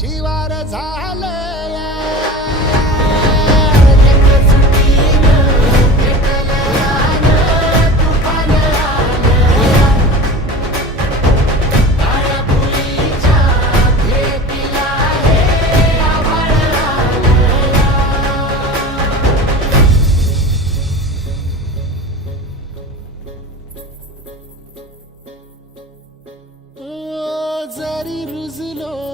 शिवार झालया. जरी रुजलो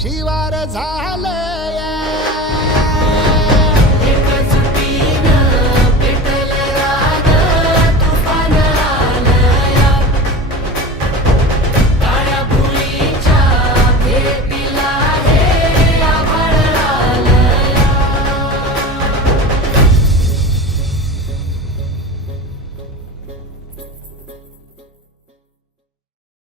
शिवार झालया.